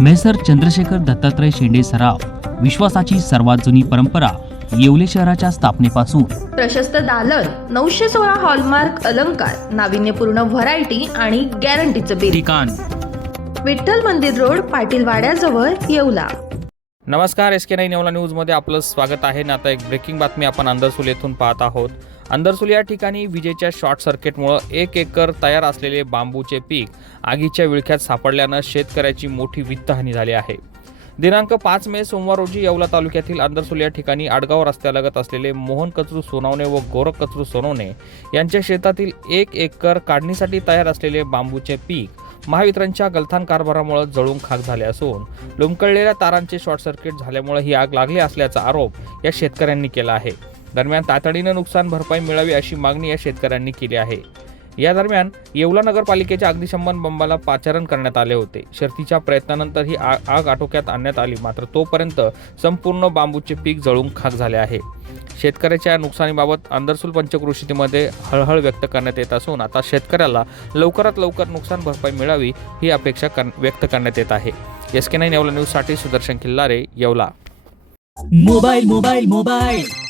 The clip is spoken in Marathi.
मेसर चंद्रशेखर दत्तात्रय शेंडे सराव विश्वासाची सर्वात जुनी परंपरा येवले शहराच्या स्थापनेपासून. प्रशस्त दालन नऊशे सोळा हॉलमार्क अलंकार नाविन्यपूर्ण व्हरायटी आणि गॅरंटीचं बिल ठिकाण. विठ्ठल मंदिर रोड पाटील वाड्याजवळ येवला. नमस्कार एस के नाईन येवला न्यूजमध्ये आपलं स्वागत आहे. आणि आता एक ब्रेकिंग बातमी आपण अंदरसूल येथून पाहत आहोत. अंदरसूल या ठिकाणी विजेच्या शॉर्ट सर्किटमुळं एक एकर तयार असलेले बांबूचे पीक आगीच्या विळख्यात सापडल्यानं शेतकऱ्याची मोठी वित्तहानी झाली आहे. दिनांक पाच मे सोमवार रोजी येवला तालुक्यातील अंदरसूल या ठिकाणी आडगाव रस्त्यालगत असलेले मोहन कचरू सोनवणे व गोरख कचरू सोनवणे यांच्या शेतातील एक एकर काढणीसाठी तयार असलेले बांबूचे पीक महावितरणच्या गलथान कारभारामुळे जळून खाक झाले असून लोंबकळलेल्या तारांचे शॉर्ट सर्किट झाल्यामुळे ही आग लागली असल्याचा आरोप या शेतकऱ्यांनी केला आहे. दरम्यान तातडीनं नुकसान भरपाई मिळावी अशी मागणी या शेतकऱ्यांनी केली आहे. या दरम्यान येवला नगरपालिकेच्या अग्निशमन बंबाला पाचारण करण्यात आले होते. शर्तीच्या प्रयत्नानंतर ही आग आटोक्यात आणण्यात आली मात्र तोपर्यंत संपूर्ण बांबूचे पीक जळून खाक झाले आहे. शेतकऱ्याच्या नुकसानीबाबत अंदरसूल पंचकृषीमध्ये हळहळ व्यक्त करण्यात येत असून आता शेतकऱ्याला लवकरात लवकर नुकसान भरपाई मिळावी ही अपेक्षा कर- व्यक्त करण्यात येत आहे. एस के नाईन येवला न्यूजसाठी Sudarshan Khillare Yeola. Mobile mobile mobile.